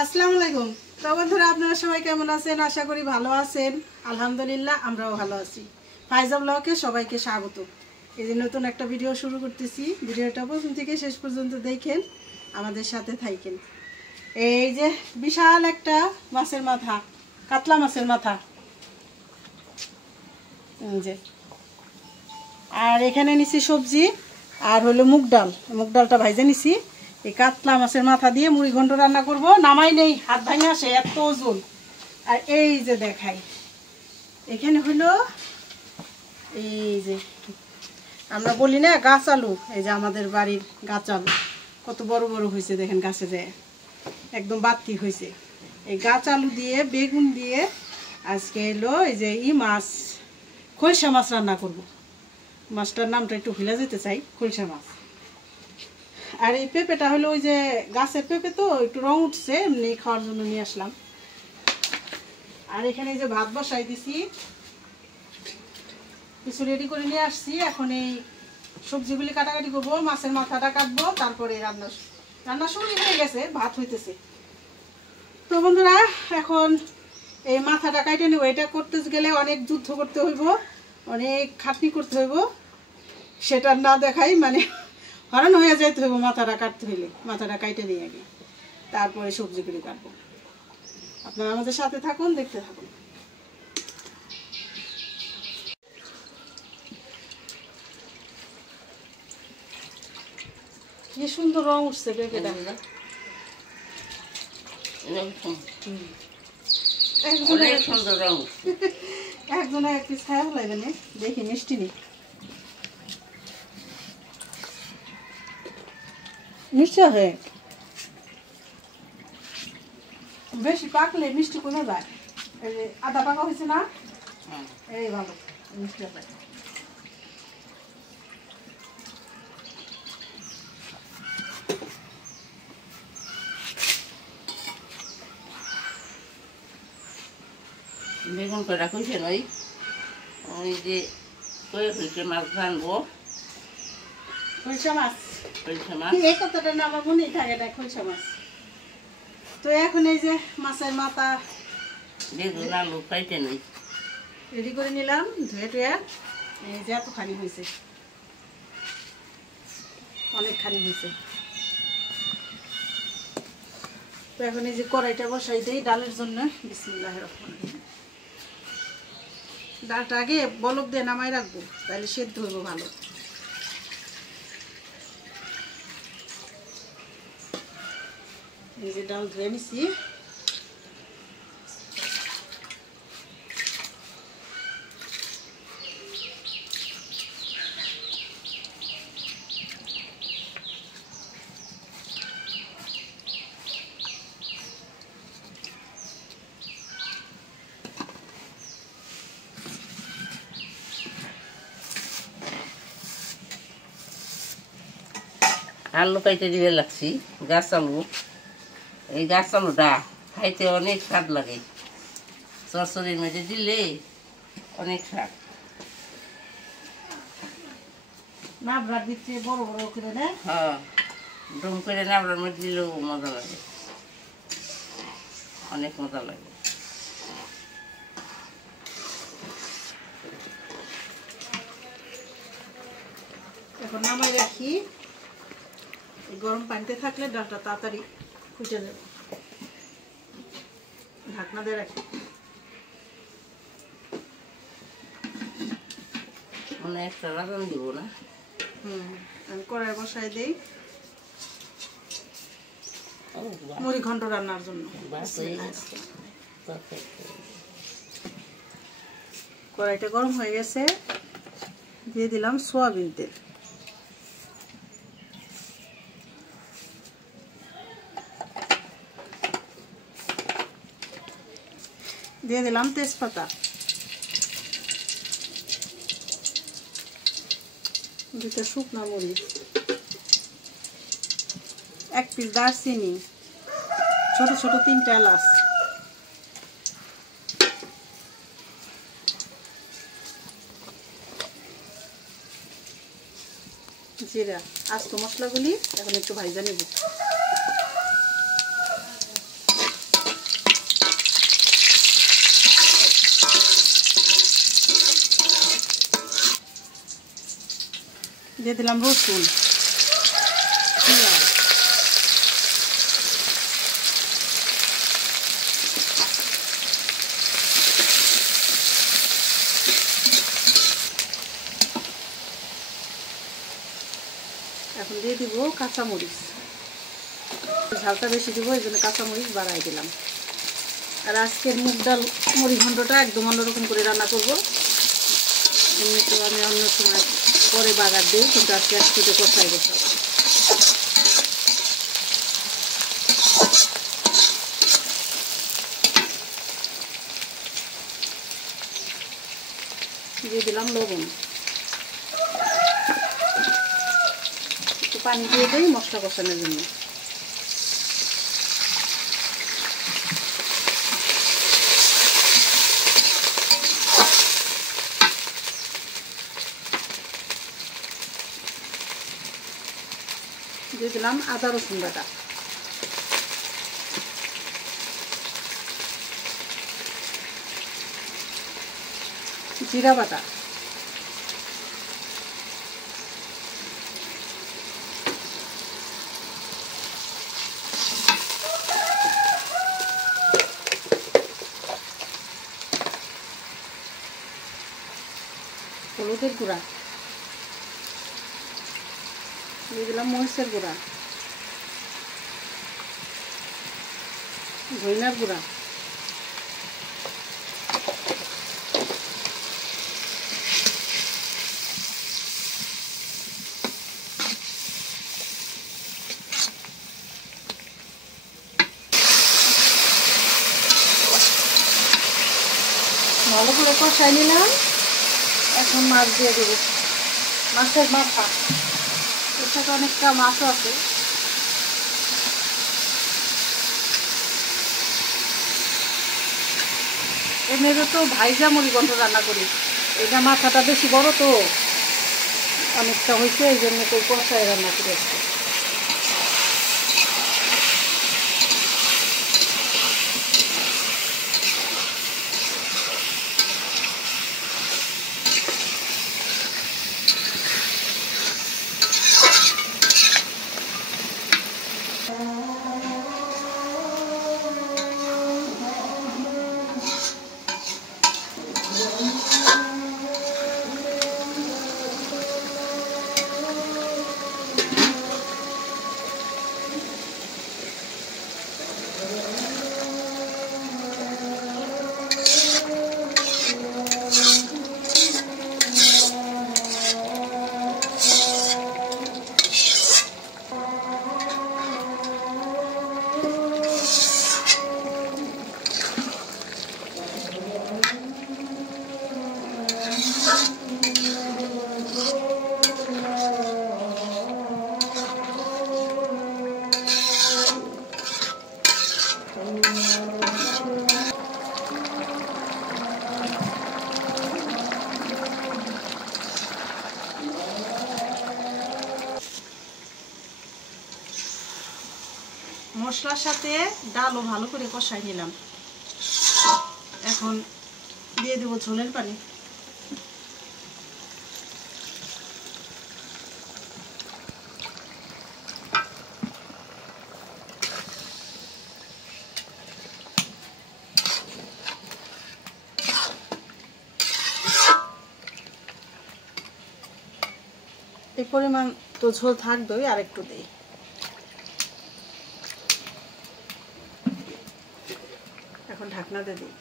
আসসালামু আলাইকুম। তো বন্ধুরা আপনারা সবাই কেমন আছেন? আশা করি ভালো আছেন। আলহামদুলিল্লাহ আমরাও ভালো আছি। ফাইজা ব্লগে সবাইকে স্বাগত। এই যে নতুন একটা ভিডিও শুরু করতেছি। ভিডিওটা প্রথম থেকে শেষ পর্যন্ত দেখেন, আমাদের সাথে থাকেন। এই যে বিশাল একটা মাছের মাথা, কাতলা মাছের মাথা, যে আর এখানে নিছি সবজি আর হলো মুগ ডালটা ভাইজে নিছি। এই কাতলা মাছের মাথা দিয়ে মুড়ি ঘন্ট রান্না করব। নামাই নেই, হাত ভাঙে আসে, এত ওজন। আর এই যে দেখাই, এখানে হলো এই যে আমরা বলি না গাছ আলু, এই যে আমাদের বাড়ির গাছ আলু কত বড় বড় হয়েছে দেখেন, গাছে যায় একদম বাতি হয়েছে। এই গাছ আলু দিয়ে বেগুন দিয়ে আজকে এলো এই যে মাছ, খলসা মাছ রান্না করব। মাছটার নামটা একটু ভুলে যেতে চাই, খলসা মাছ। আর এই পেঁপেটা হলো ওই যে গাছের পেঁপে, তো একটু রং উঠছে, এমনি খাওয়ার জন্য নিয়ে আসলাম। আর এখানে যে ভাত বসাই দিছি, কিছু রেডি করে নিয়ে আসছি। এখন এই সবজিগুলি কাটাকাটি করবো, মাছের মাথাটা কাটবো, তারপরে রান্না শুরু হয়ে গেছে, ভাত হইতেছে। তো বন্ধুরা এখন এই মাথাটা কাটে নেব। এটা করতে গেলে অনেক যুদ্ধ করতে হইব, অনেক খাটনি করতে হইব, সেটা না দেখাই মানে হরণ হয়ে যেতে হইব। মাথাটা কাটতে হইলে মাথাটা কাটে নিয়ে আগে, তারপরে সবজিগুলি কাটবো। আপনারা আমাদের সাথে থাকুন, দেখতে থাকুন। কি সুন্দর রং উঠছে পেঁপেটা। একজনে এক পিস খাওয়া লাগবে না, দেখি মিষ্টি নেই, মিষ্টি হয়। বেশি পাকলে মিষ্টি কমে যায়। এই যে আদা পাকা হয়েছে না, এই ভালো মিষ্টি হয়। বেগুন কটা কইছেন ওই যে কইছে মাছ রানবো। খলসা মাছ, এই কথাটা না আমার মনেই থাকে না, খলসা মাছ। তো এখন এই যে মাছের মাথা বেগুন আলু কাইটে নই রেডি করে নিলাম, ধুয়ে টুয়ে। এই যে এতখানি হয়েছে, অনেকখানি হয়েছে। তো এখন এই যে কড়াইটা বসাই দেই ডালের জন্য। বিসমিল্লাহির রহমানির রহিম। ডালটা আগে বলক দিয়ে নামাই রাখবো, তাহলে সেদ্ধ হইব ভালো। এই যে ডাল ধুয়ে নিছি। আলু কাইটে দিবে লাগছি, গাছ আলু। এই গাছ আলুটা খাইতে অনেক স্বাদ লাগে, চরচড়ির মধ্যে দিলে অনেক স্বাদ। নাবড়া দিচ্ছে বড় বড় করে না, হ্যাঁ, ডুম করে নাবড়ার মধ্যে দিলেও মজা লাগে, অনেক মজা লাগে। এখন নামাই রাখি। গরম পানিতে থাকলে ডালটা তাড়াতাড়ি ফুটে যাবে। ঢাকনা দিয়ে রাখি। মানে একটা রাঁধন দিব না। আমি কড়াই বসাই দিই মুড়ি ঘন্ট রান্নার জন্য। কড়াইটা গরম হয়ে গেছে, দিয়ে দিলাম সয়াবিন তেল। দিয়ে দিলাম তেজপাতা, দুটো শুকনো মরিচ, এক পিস দারচিনি, ছোট ছোট 3টা এলাচ, জিরা, আস্ত মশলাগুলি এখন একটু ভাজা নেব। দিয়ে দিলাম রসুন, পেঁয়াজ, এখন দিয়ে দিব কাঁচামরিচ। ঝালটা বেশি দিব, এই জন্য কাঁচামরিচ বাড়াই দিলাম। আর আজকের মুগ ডাল মুড়ি ঘন্টটা একদম অন্যরকম করে রান্না করব। এমনি তো আমি অন্য সময় পরে বাগার দিই, কিন্তু আজকে একসাথে কষাই বসাবো। দিয়ে দিলাম লবণ, একটু পানি দিয়ে দিই মশলা কষানোর জন্য। দিয়ে দিলাম আদা রসুন বাটা, জিরা বাটা, হলুদের গুঁড়া, দিয়ে দিলাম মরিচের গুঁড়া, ধনিয়ার গুঁড়া, ভালো করে কষাই নিলাম। এখন মাছ দিয়ে দেবো, মাছের মাথা, এর সাথে অনেকটা মাছও আছে। এমনিতে তো ভাইজা মুড়ি ঘন্ট রান্না করি, এটা মাথাটা বেশি বড় তো অনেকটা হয়েছে, এই জন্য তো কষাই রান্না করে আসছে। মশলার সাথে ডালও ভালো করে কষাই নিলাম। এখন দিয়ে দেবো ঝোলের পানি। এই পরিমাণ তো ঝোল থাকবেই, আর একটু দিই। এখন ঢাকনা দিয়ে দিই।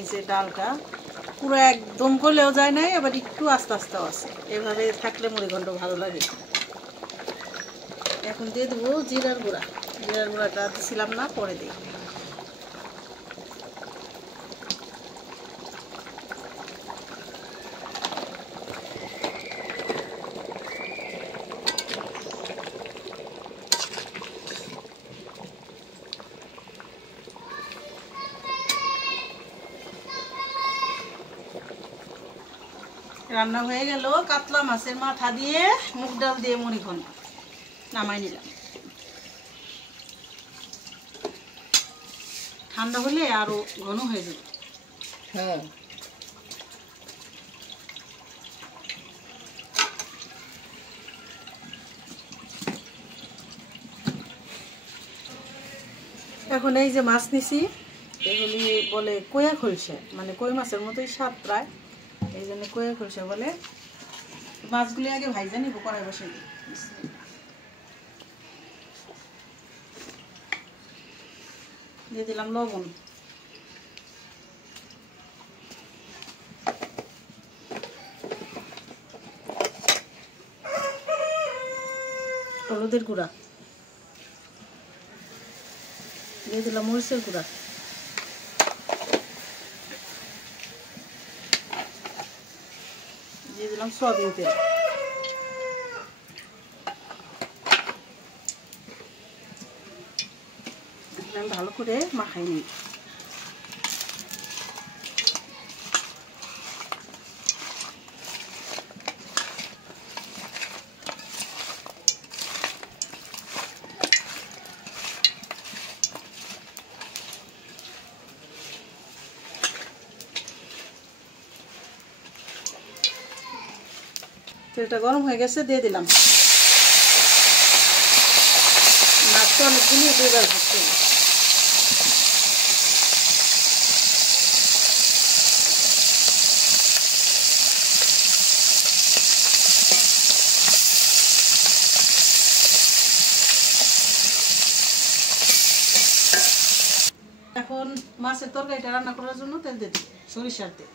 এই যে ডালটা পুরো একদম গলেও যায় নাই, আবার একটু আস্তে আস্তেও আছে, এভাবে থাকলে মুড়িঘণ্ট ভালো লাগে। এখন দিয়ে দেবো জিরার গুঁড়া। জিরার গুঁড়াটা দিছিলাম না, পরে দিই। রান্না হয়ে গেল। কাতলা মাছের মাথা দিয়ে মুগ ডাল দিয়ে মুড়ি ঘন্ট নামাই নিলাম। ঠান্ডা হলে আরো ঘন হয়ে যাবে। হ্যাঁ এখন এই যে মাছ নিছি, এগুলি বলে কয়া খলসে, মানে কই মাছের মতোই স্বাদ প্রায়, এই জন্য কয়া খলসে বলে। মাছগুলি আগে ভাইজা নিব কড়াই বসে দিয়ে দিলাম লবণ, হলুদের গুঁড়া, দিয়ে দিলাম মরিচের গুঁড়া, দিয়ে দিলাম সয়াবিন তেল। আমি ভালো করে মাখাই নিই। তেলটা গরম হয়ে গেছে, দিয়ে দিলাম। মাছটা অনেকগুলি দুইবার ভাজতে হবে। এখন মাছের তরকারিটা রান্না করার জন্য তেল দিয়ে দিই, সরিষার তেল।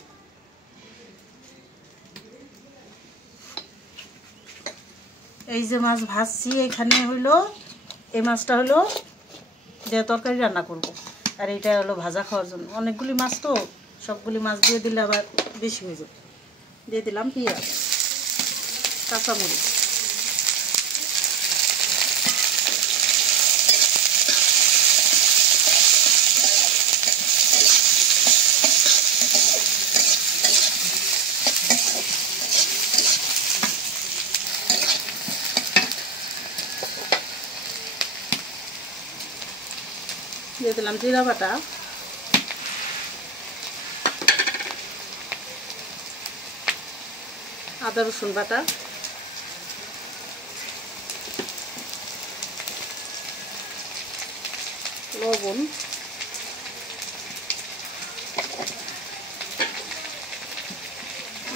এই যে মাছ ভাজছি, এখানে হইলো এই মাছটা হলো যে তরকারি রান্না করব, আর এইটা হলো ভাজা খাওয়ার জন্য। অনেকগুলি মাছ তো, সবগুলি মাছ দিয়ে দিলে আবার বেশি হয়ে যাবে। দিয়ে দিলাম পেঁয়াজ, কাঁচামরিচ, দিয়ে দিলাম জিরা বাটা, আদা রসুন বাটা, লবণ,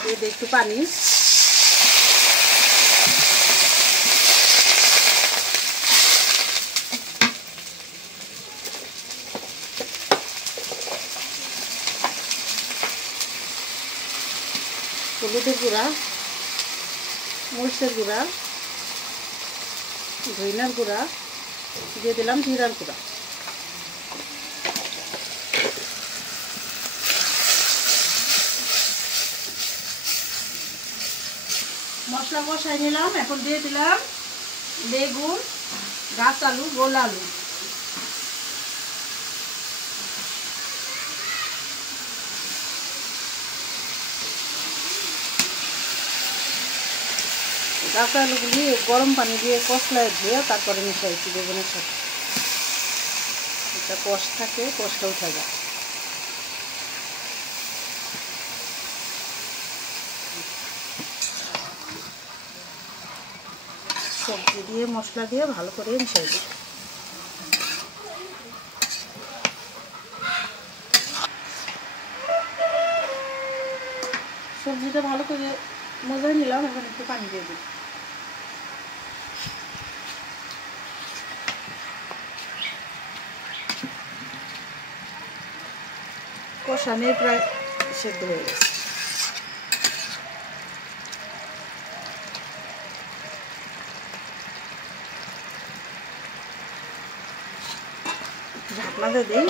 দিয়ে দিই একটু পানি, হলুদের গুঁড়া, মরিচের গুঁড়া, ধইনার গুঁড়া, দিয়ে দিলাম জিরার গুঁড়া। মশলা কষাই নিলাম। এখন দিয়ে দিলাম বেগুন, গাছ আলু, গোল আলু, গাছ আলুগুলি গরম পানি দিয়ে কষলায় ধুয়ে তারপরে মিশাইছি বেগুনের সাথে। এটা কষ থাকে, কষটা উঠে যায়। সবজি দিয়ে মশলা দিয়ে ভালো করে মিশাই দিই। সবজিটা ভালো করে মজাই নিলাম। এখন একটু পানি দিয়ে দিই। কষানে প্রায় সেদ্ধ হয়ে গেছে। ঢাকনা দিয়ে দিই।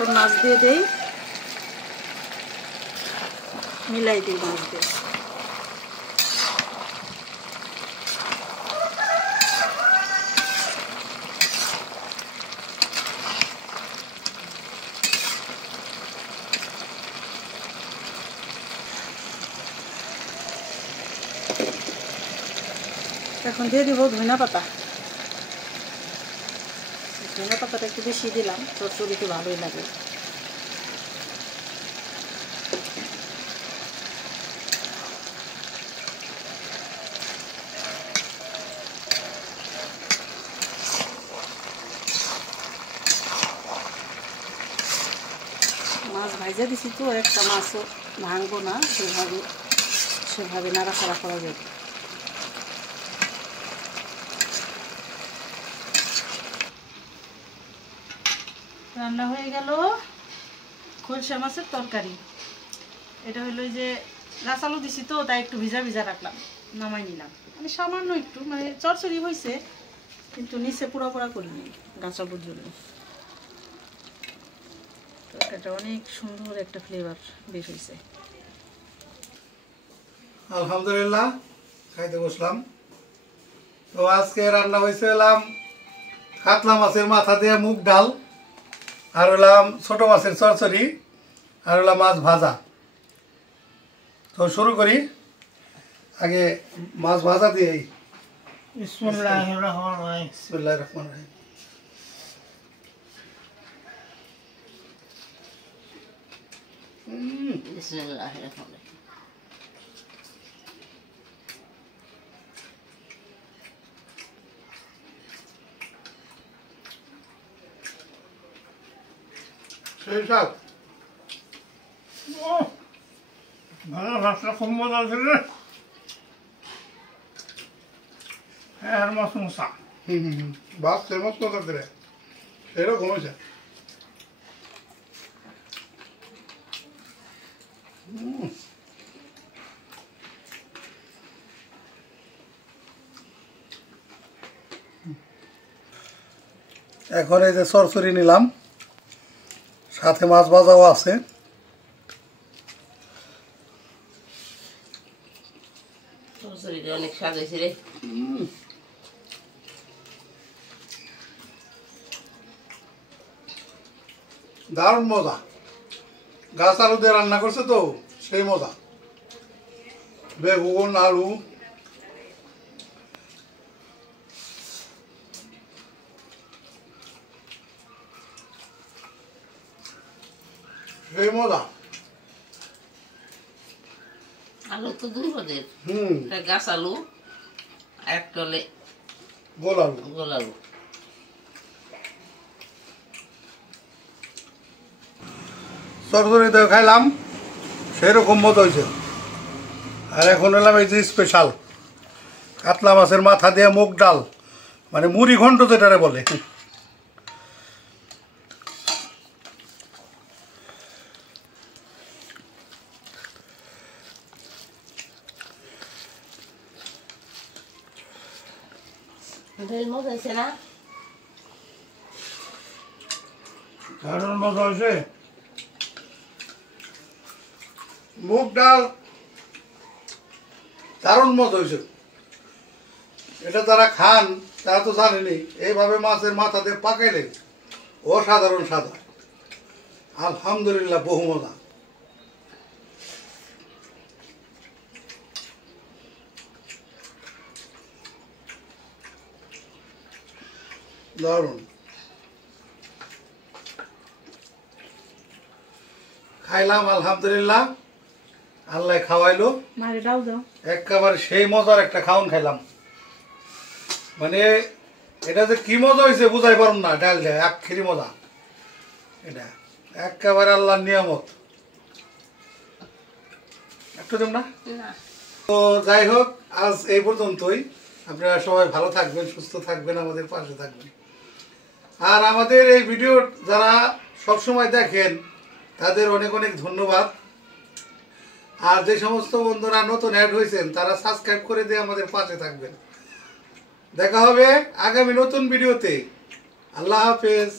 এখন মাছ দিয়ে দেই, মিলাই দিই মাছ দিয়ে। এখন দিয়ে দিব ধনিয়া পাতা। ধনিয়া পাতাটা একটু বেশি দিলাম, চচ্চড়িতে ভালোই লাগে। মাছ ভাজা দিছি তো, একটা মাছও ভাঙবো না, সেভাবে নাড়াচাড়া করা যাবে। রান্না হয়ে গেল খলসা মাছের তরকারি। এটা হলো যে গাছ আলু দিছি তো, তাই একটু ভিজা ভিজা রাখলাম, নামাই নিলাম। মানে সামান্য একটু, মানে চরচড়ি হয়েছে, কিন্তু নিচে পুরা পুরা করিনি গাছ আলুর জন্য। তরকারিটা অনেক সুন্দর একটা ফ্লেভার বের হয়েছে। আলহামদুলিল্লাহ, খাইতে বসলাম। তো আজকে রান্না হয়েছে কাতলা মাছের মাথা দিয়ে মুগ ডাল, আর ছোট মাছের চরচড়ি, আর মাছ ভাজা। তো শুরু করি, আগে মাছ ভাজা দিয়ে। বিসমিল্লাহির রহমানির রহিম। বিসমিল্লাহির রহমানির রহিম। বিসমিল্লাহির রহমানির রহিম। সেই সাথ ভালো ভাতটা খুব মজা ছিল রে। হ্যাঁ, মাছ মশা। বাস ফেমাস কথা করে সেরকম হয়েছে। এখন এই যে চরচড়ি নিলাম, সাথে মাছ ভাজাও আছে। চচ্চড়িটা অনেক স্বাদ হয়েছে রে। দারুণ মজা, গাছ আলু দিয়ে রান্না করছে তো সেই মজা। বেগুন আলু সেই মজা। আলু তো দুই পদের, হুম, একটা গাছ আলু আর একটা হলে গোল আলু। গোল আলু। চরচড়িতে খাইলাম, সেরকম মজা হয়েছে। আর এখন এলাম এই যে স্পেশাল কাতলা মাছের মাথা দিয়ে মুগ ডাল, মানে মুড়ি ঘন্ট যেটারে বলে। বেশ মজা হয়েছে না? দারুণ মজা হয়েছে। মুগ ডাল দারুণ মজা হয়েছে। এটা যারা খান তারা তো জানেনি, এইভাবে মাছের মাথা দিয়ে পাকাইলে অসাধারণ স্বাদ হয়। আলহামদুলিল্লাহ, বহু মজা। দারুণ খাইলাম, আলহামদুলিল্লাহ, আল্লাহ খাওয়াইলো। মারে ডাল দাও। একেবারে সেই মজার একটা খাওন খাইলাম। মানে এটা যে কি মজা হয়েছে বুঝাই পারুন না। ডাল দেয় আখেরি মজা, এটা একেবারে আল্লাহর নিয়ামত। একটু দেব না? তো যাই হোক, আজ এই পর্যন্তই। আপনারা সবাই ভালো থাকবেন, সুস্থ থাকবেন, আমাদের পাশে থাকবেন। আর আমাদের এই ভিডিও যারা সবসময় দেখেন তাদের অনেক অনেক ধন্যবাদ। আর যে সমস্ত বন্ধুরা নতুন অ্যাড হয়েছেন তারা সাবস্ক্রাইব করে দিয়ে আমাদের পাশে থাকবেন। দেখা হবে আগামী নতুন ভিডিওতে। আল্লাহ হাফেজ।